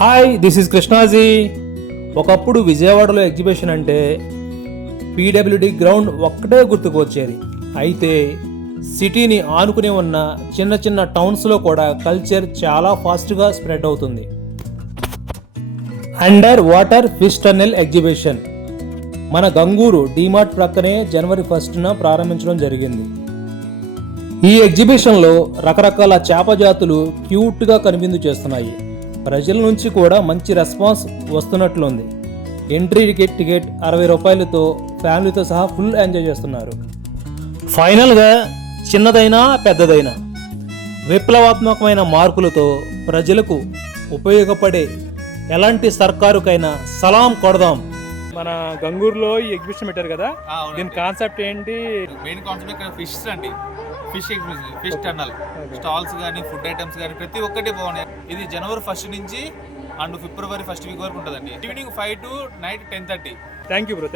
Hi, this is Krishnaji. ఒకప్పుడు విజయవాడలో exhibition అంటే పీడబ్ల్యూడి గ్రౌండ్ ఒక్కటే గుర్తుకు వచ్చేది. అయితే సిటీని ఆనుకునే ఉన్న చిన్న చిన్న టౌన్స్లో కూడా కల్చర్ చాలా ఫాస్ట్గా స్ప్రెడ్ అవుతుంది. Under water fish tunnel exhibition మన గంగూరు డీమార్ట్ ప్రక్కనే జనవరి 1న ప్రారంభించడం జరిగింది. ఈ ఎగ్జిబిషన్లో రకరకాల చేప జాతులు క్యూట్గా కనువిందు చేస్తున్నాయి. ప్రజల నుంచి కూడా మంచి రెస్పాన్స్ వస్తున్నట్లుంది. ఎంట్రీ టికెట్ 60 రూపాయలతో ఫ్యామిలీతో సహా ఫుల్ ఎంజాయ్ చేస్తున్నారు. ఫైనల్గా చిన్నదైనా పెద్దదైనా విప్లవాత్మకమైన మార్పులతో ప్రజలకు ఉపయోగపడే ఎలాంటి సర్కారుకైనా సలాం కొడదాం. మన గంగూరులో ఈ ఎగ్జిబిషన్ పెట్టారు కదా, దీని కాన్సెప్ట్ ఏంటి? మెయిన్ కాన్సెప్ట్ ఇక్కడ ఫిష్ అండి, fish exhibition, fish tunnel stalls కానీ ఫుడ్ ఐటమ్స్ కానీ ప్రతి ఒక్కటి బాగున్నాయి. ఇది జనవరి 1 నుంచి అండ్ ఫిబ్రవరి 1 వీక్ వరకు ఉంటుందండి. Evening 5 to night 10:30. Thank you bro.